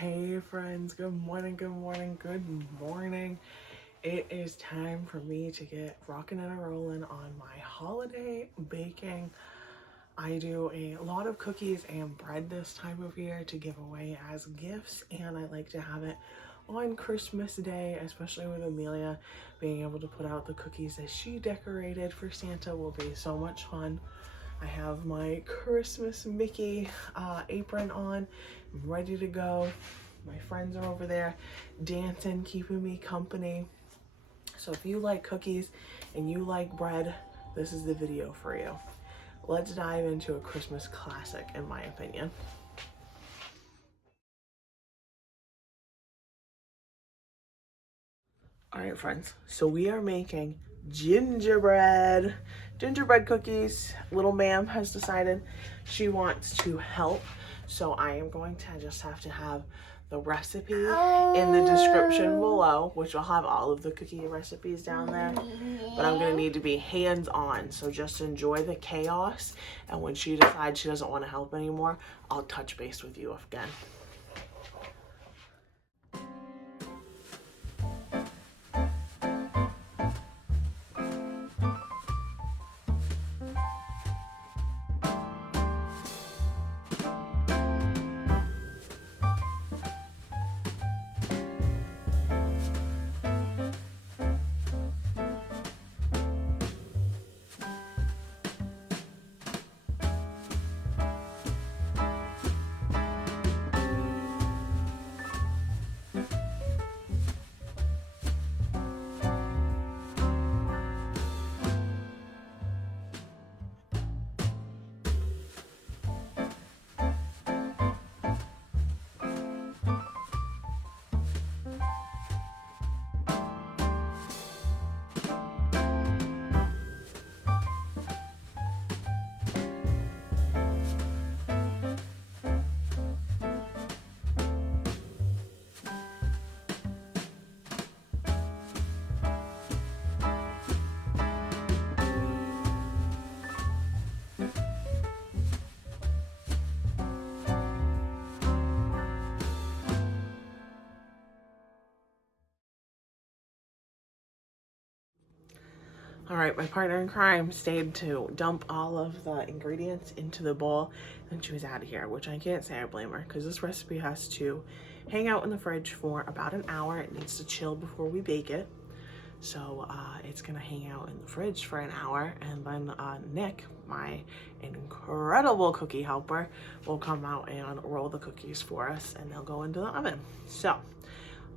Hey friends, good morning, good morning, good morning. It is time for me to get rocking and a rolling on my holiday baking. I do a lot of cookies and bread this time of year to give away as gifts, and I like to have it on Christmas Day, especially with Amelia. Being able to put out the cookies that she decorated for Santa will be so much fun. I have my Christmas Mickey apron on, I'm ready to go. My friends are over there dancing, keeping me company. So if you like cookies and you like bread, this is the video for you. Let's dive into a Christmas classic, in my opinion. All right, friends, so we are making gingerbread cookies. Little ma'am has decided she wants to help, so I am going to just have to have the recipe in the description below, which will have all of the cookie recipes down there, but I'm gonna need to be hands-on, so just enjoy the chaos, and when she decides she doesn't want to help anymore, I'll touch base with you again. All right, my partner in crime stayed to dump all of the ingredients into the bowl, and she was out of here, which I can't say I blame her, because this recipe has to hang out in the fridge for about an hour. It needs to chill before we bake it. So it's gonna hang out in the fridge for an hour, and then Nick, my incredible cookie helper, will come out and roll the cookies for us, and they'll go into the oven. So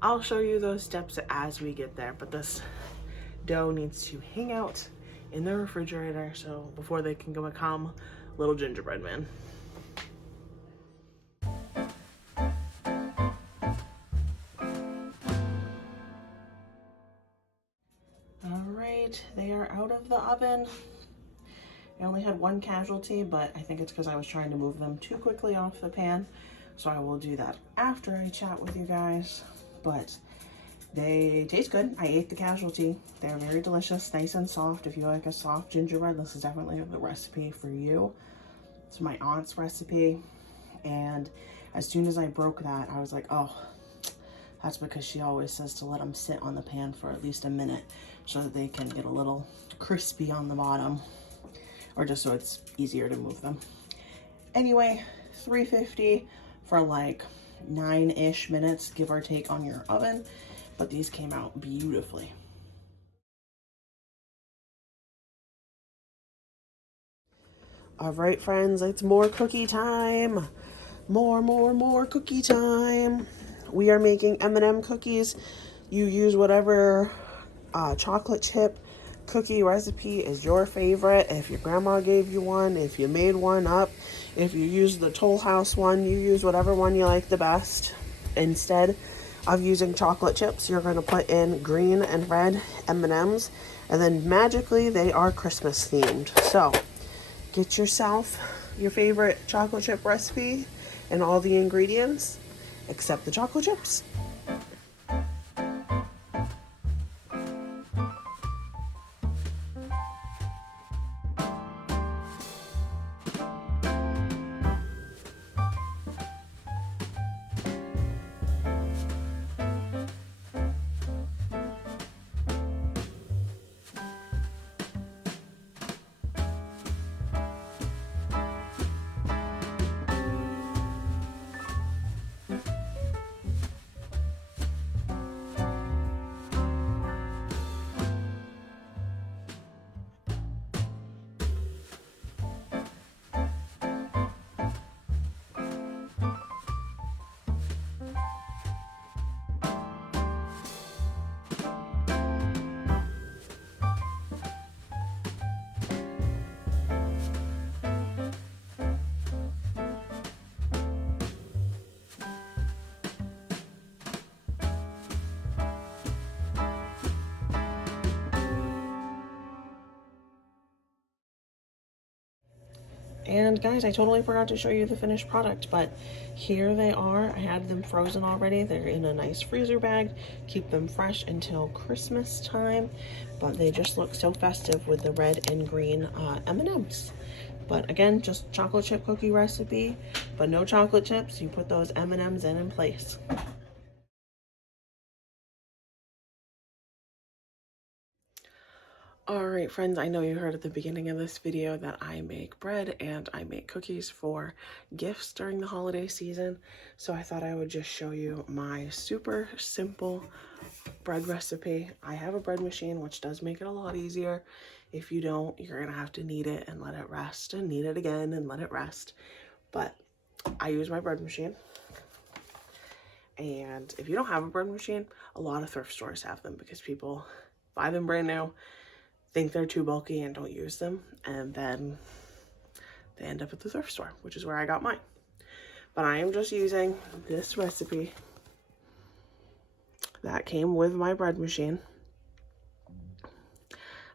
I'll show you those steps as we get there, but this dough needs to hang out in the refrigerator so before they can become little gingerbread men. All right, they are out of the oven. I only had one casualty, but I think it's because I was trying to move them too quickly off the pan, so I will do that after I chat with you guys. But they taste good. I ate the casualty. They're very delicious, nice and soft. If you like a soft gingerbread, this is definitely the recipe for you. It's my aunt's recipe, and as soon as I broke that, I was like, oh, that's because she always says to let them sit on the pan for at least a minute so that they can get a little crispy on the bottom, or just so it's easier to move them. Anyway, 350 for like 9-ish minutes, give or take, on your oven. But these came out beautifully. All right, friends, it's more cookie time. More cookie time. We are making M&M cookies. You use whatever chocolate chip cookie recipe is your favorite. If your grandma gave you one, if you made one up, if you use the Toll House one, you use whatever one you like the best. Instead of using chocolate chips, you're going to put in green and red M&Ms, and then magically they are Christmas themed. So get yourself your favorite chocolate chip recipe and all the ingredients except the chocolate chips. And guys, I totally forgot to show you the finished product, but here they are. I had them frozen already. They're in a nice freezer bag. Keep them fresh until Christmas time, but they just look so festive with the red and green M&Ms. But again, just chocolate chip cookie recipe, but no chocolate chips. You put those M&Ms in place. Alright friends, I know you heard at the beginning of this video that I make bread and I make cookies for gifts during the holiday season. So I thought I would just show you my super simple bread recipe. I have a bread machine, which does make it a lot easier. If you don't, you're gonna have to knead it and let it rest and knead it again and let it rest. But I use my bread machine. And if you don't have a bread machine, a lot of thrift stores have them because people buy them brand new, think they're too bulky and don't use them, and then they end up at the thrift store, which is where I got mine. But I am just using this recipe that came with my bread machine.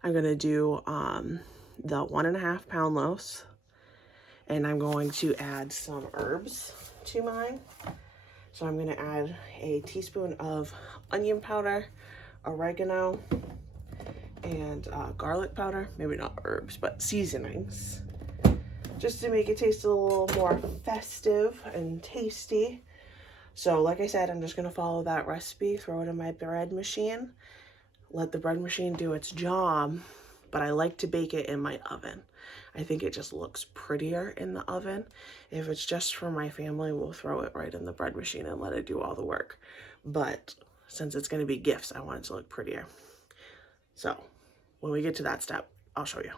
I'm gonna do the 1.5 pound loaves, and I'm going to add some herbs to mine. So I'm gonna add a teaspoon of onion powder, oregano, and garlic powder. Maybe not herbs, but seasonings, just to make it taste a little more festive and tasty. So like I said, I'm just gonna follow that recipe, throw it in my bread machine, let the bread machine do its job, but I like to bake it in my oven. I think it just looks prettier in the oven. If it's just for my family, we'll throw it right in the bread machine and let it do all the work. But since it's gonna be gifts, I want it to look prettier. So when we get to that step, I'll show you.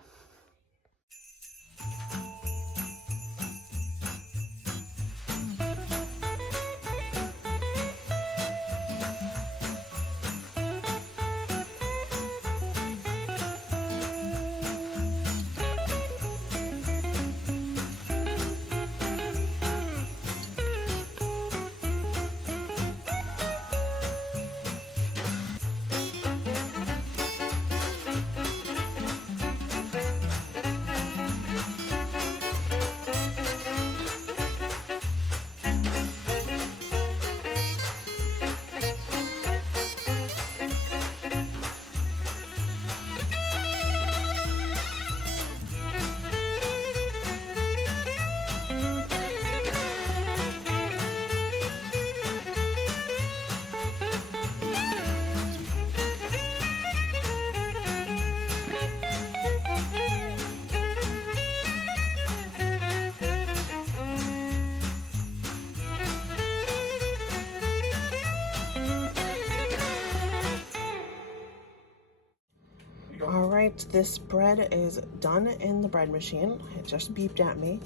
Alright, this bread is done in the bread machine. It just beeped at me.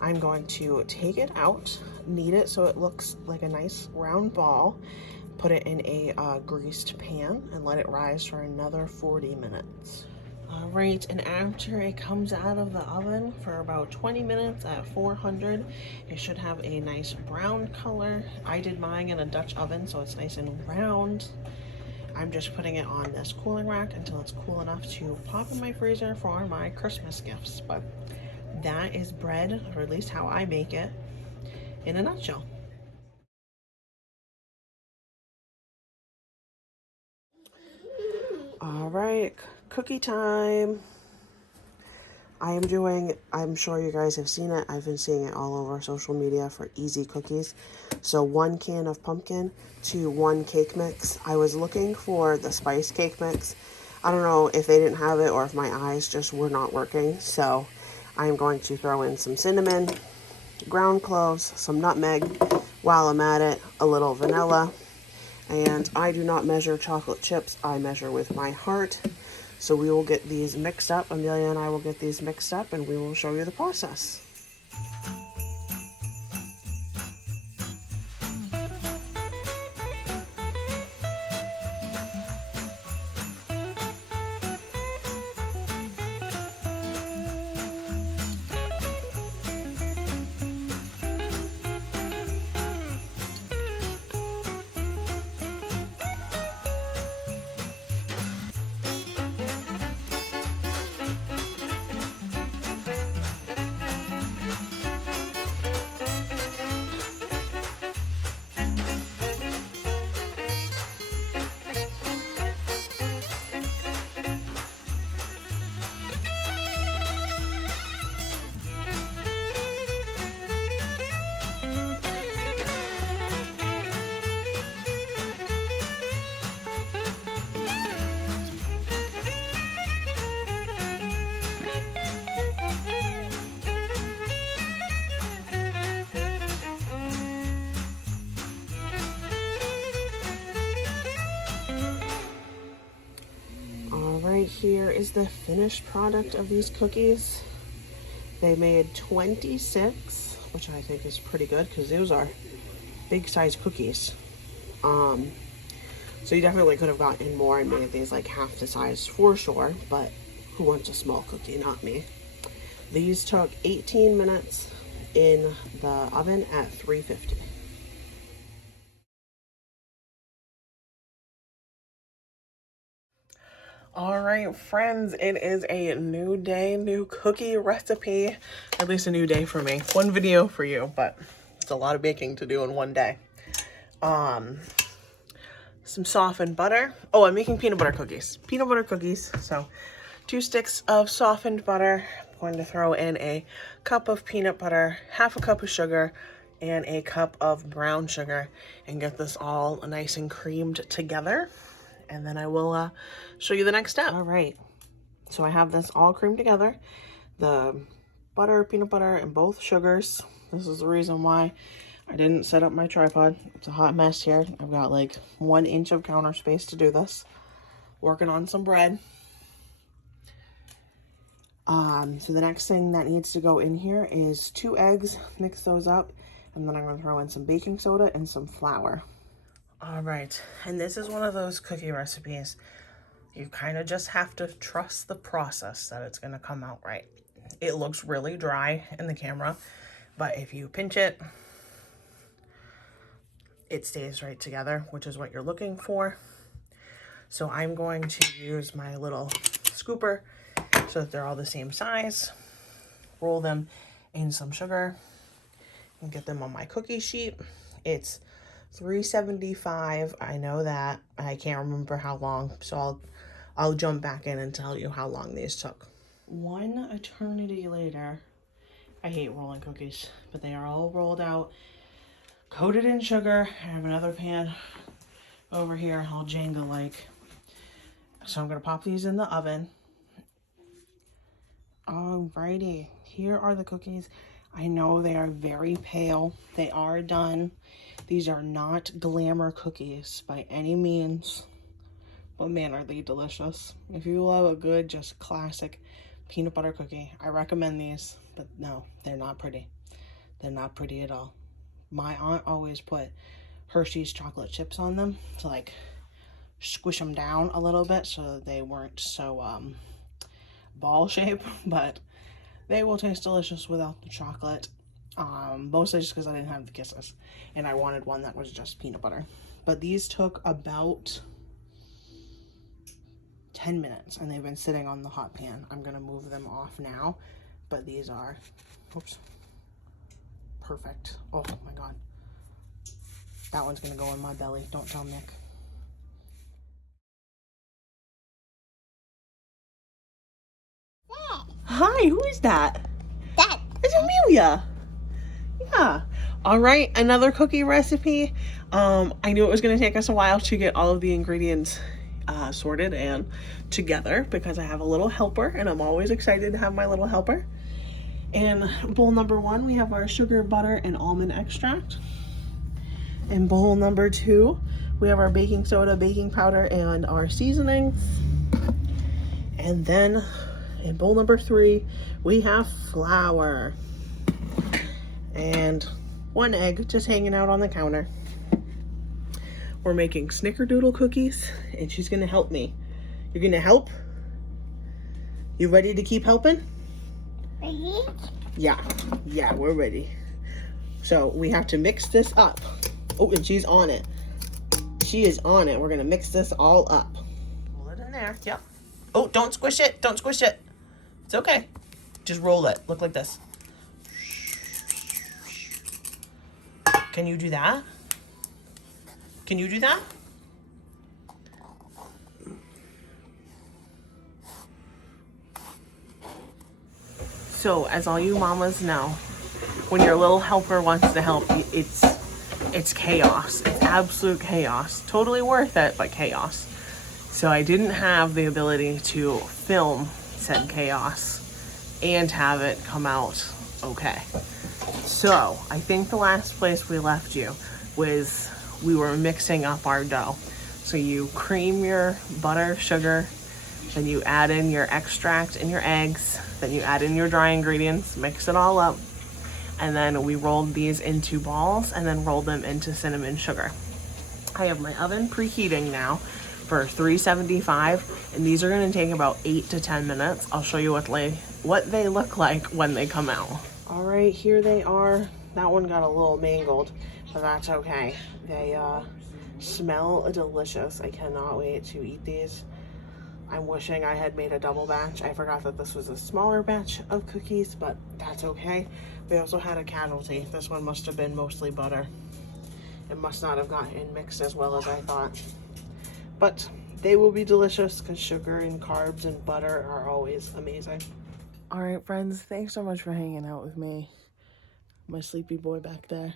I'm going to take it out, knead it so it looks like a nice round ball, put it in a greased pan, and let it rise for another 40 minutes. Alright, and after it comes out of the oven for about 20 minutes at 400, it should have a nice brown color. I did mine in a Dutch oven, so it's nice and round. I'm just putting it on this cooling rack until it's cool enough to pop in my freezer for my Christmas gifts. But that is bread, or at least how I make it, in a nutshell. All right, cookie time. I'm sure you guys have seen it. I've been seeing it all over social media for easy cookies. So 1 can of pumpkin to 1 cake mix. I was looking for the spice cake mix. I don't know if they didn't have it or if my eyes just were not working. So I'm going to throw in some cinnamon, ground cloves, some nutmeg, while I'm at it, a little vanilla. And I do not measure chocolate chips. I measure with my heart. So we will get these mixed up. Amelia and I will get these mixed up and we will show you the process. right here is the finished product of these cookies. They made 26, which I think is pretty good because those are big size cookies. So you definitely could have gotten more and made these like half the size for sure, but who wants a small cookie? Not me. These took 18 minutes in the oven at 350. All right, friends, it is a new day, new cookie recipe. At least a new day for me. One video for you, but it's a lot of baking to do in one day. Some softened butter. Oh, I'm making peanut butter cookies. Peanut butter cookies. So 2 sticks of softened butter. I'm going to throw in a cup of peanut butter, half a cup of sugar, and a cup of brown sugar, and get this all nice and creamed together. And then I will show you the next step. All right, so I have this all creamed together. The butter, peanut butter, and both sugars. This is the reason why I didn't set up my tripod. It's a hot mess here. I've got like 1 inch of counter space to do this. Working on some bread. So the next thing that needs to go in here is 2 eggs. Mix those up, and then I'm gonna throw in some baking soda and some flour. All right, and this is one of those cookie recipes. You kind of just have to trust the process that it's gonna come out right. It looks really dry in the camera, but if you pinch it, it stays right together, which is what you're looking for. So I'm going to use my little scooper so that they're all the same size. Roll them in some sugar and get them on my cookie sheet. It's 375. I know that. I can't remember how long, so I'll jump back in and tell you how long these took. 1 eternity later. I hate rolling cookies, but they are all rolled out, coated in sugar. I have another pan over here, all Jenga-like. So I'm gonna pop these in the oven. Alrighty, here are the cookies. I know they are very pale. They are done. These are not glamour cookies by any means, but man, are they delicious. If you love a good, just classic peanut butter cookie, I recommend these, but no, they're not pretty. They're not pretty at all. My aunt always put Hershey's chocolate chips on them to like squish them down a little bit so they weren't so ball shape, but they will taste delicious without the chocolate. Mostly just because I didn't have the kisses and I wanted one that was just peanut butter. But these took about 10 minutes and they've been sitting on the hot pan. I'm gonna move them off now, but these are, oops, perfect. Oh my god, that one's gonna go in my belly. Don't tell Nick. Hi, who is that? Dad. It's Amelia. Yeah. All right, another cookie recipe. I knew it was going to take us a while to get all of the ingredients sorted and together because I have a little helper, and I'm always excited to have my little helper. In bowl number 1, we have our sugar, butter, and almond extract. In bowl number 2, we have our baking soda, baking powder, and our seasonings. And then in bowl number 3, we have flour and 1 egg just hanging out on the counter. We're making snickerdoodle cookies, and she's gonna help me. You're gonna help? You ready to keep helping? Ready? Yeah, we're ready. So we have to mix this up. Oh, and she's on it. She is on it. We're gonna mix this all up. Roll it in there. Yep. Oh, don't squish it. Don't squish it. It's okay. Just roll it. Look like this. Can you do that? Can you do that? So, as all you mamas know, when your little helper wants to help, it's chaos. It's absolute chaos. Totally worth it, but chaos. So I didn't have the ability to film said chaos and have it come out okay. So I think the last place we left you was we were mixing up our dough. So you cream your butter, sugar, Then you add in your extract and your eggs. Then you add in your dry ingredients, mix it all up. And then we rolled these into balls and then rolled them into cinnamon sugar. I have my oven preheating now for 375, and these are gonna take about 8 to 10 minutes. I'll show you what they look like when they come out. All right, here they are. That one got a little mangled, but that's okay. They smell delicious. I cannot wait to eat these. I'm wishing I had made a double batch. I forgot that this was a smaller batch of cookies, but that's okay. We also had a casualty. This one must have been mostly butter. It must not have gotten mixed as well as I thought. But they will be delicious because sugar and carbs and butter are always amazing. All right, friends, thanks so much for hanging out with me. My sleepy boy back there.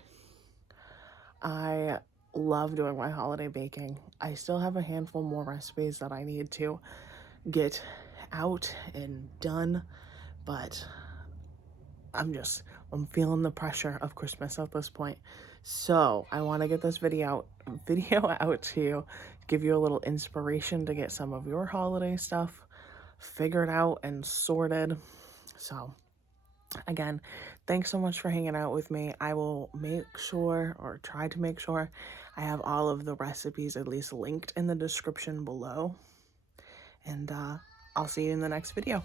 I love doing my holiday baking. I still have a handful more recipes that I need to get out and done, but I'm feeling the pressure of Christmas at this point. So I want to get this video out to you, give you a little inspiration to get some of your holiday stuff figured out and sorted. So again, thanks so much for hanging out with me. I will make sure, or try to make sure, I have all of the recipes at least linked in the description below. And I'll see you in the next video.